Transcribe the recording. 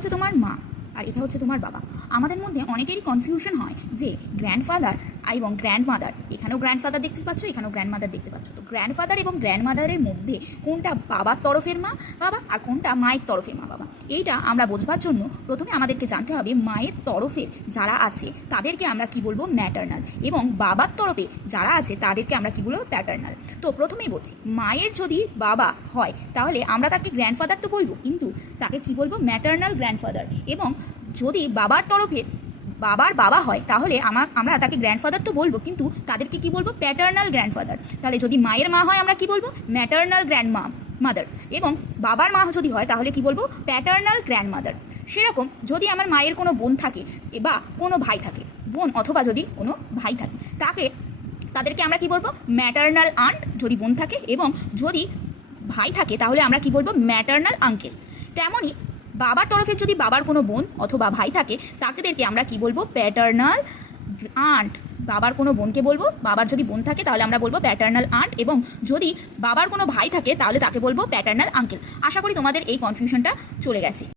হচ্ছে তোমার মা আর এটা হচ্ছে তোমার বাবা। আমাদের মধ্যে অনেকেরই কনফিউশন হয় যে গ্র্যান্ডফাদার এবং গ্র্যান্ডমাদার, এখানেও গ্র্যান্ডফাদার দেখতে পাচ্ছ, এখানেও গ্র্যান্ডমাদার দেখতে পাচ্ছ। তো গ্র্যান্ডফাদার এবং গ্র্যান্ডমাদারের মধ্যে কোনটা বাবার তরফের মা বাবা আর কোনটা মায়ের তরফের মা বাবা, এইটা আমরা বোঝবার জন্য প্রথমে আমাদেরকে জানতে হবে মায়ের তরফের যারা আছে তাদেরকে আমরা কি বলবো, ম্যাটারনাল, এবং বাবার তরফে যারা আছে তাদেরকে আমরা কি বলবো, প্যাটার্নাল। তো প্রথমেই বলছি, মায়ের যদি বাবা হয় তাহলে আমরা তাকে গ্র্যান্ডফাদার তো বলবো, কিন্তু তাকে কি বলবো, ম্যাটারনাল গ্র্যান্ডফাদার। এবং যদি বাবার তরফে বাবার বাবা হয় তাহলে আমরা তাকে গ্র্যান্ডফাদার তো বলবো, কিন্তু তাদেরকে কি বলবো, প্যাটার্নাল গ্র্যান্ডফাদার। তাহলে যদি মায়ের মা হয় আমরা কি বলবো, ম্যাটার্নাল মাদার, এবং বাবার মা যদি হয় তাহলে কি বলবো, প্যাটার্নাল গ্র্যান্ডমাদার। সেরকম যদি আমার মায়ের কোনো বোন থাকে বা কোনো ভাই থাকে, বোন অথবা যদি কোনো ভাই থাকে, তাদেরকে আমরা কি বলবো, ম্যাটার্নাল আন্ট যদি বোন থাকে, এবং যদি ভাই থাকে তাহলে আমরা কি বলবো, ম্যাটার্নাল আঙ্কেল। তেমনই বাবার তরফের যদি বাবার কোনো বোন অথবা ভাই থাকে তাদেরকে আমরা কি বলবো, প্যাটার্নাল আন্ট। বাবার কোনো বোনকে বলবো, বাবার যদি বোন থাকে তাহলে আমরা বলবো প্যাটার্নাল আন্ট, এবং যদি বাবার কোনো ভাই থাকে তাহলে তাকে বলবো প্যাটার্নাল আঙ্কেল। আশা করি তোমাদের এই কনফিউশনটা চলে গেছে।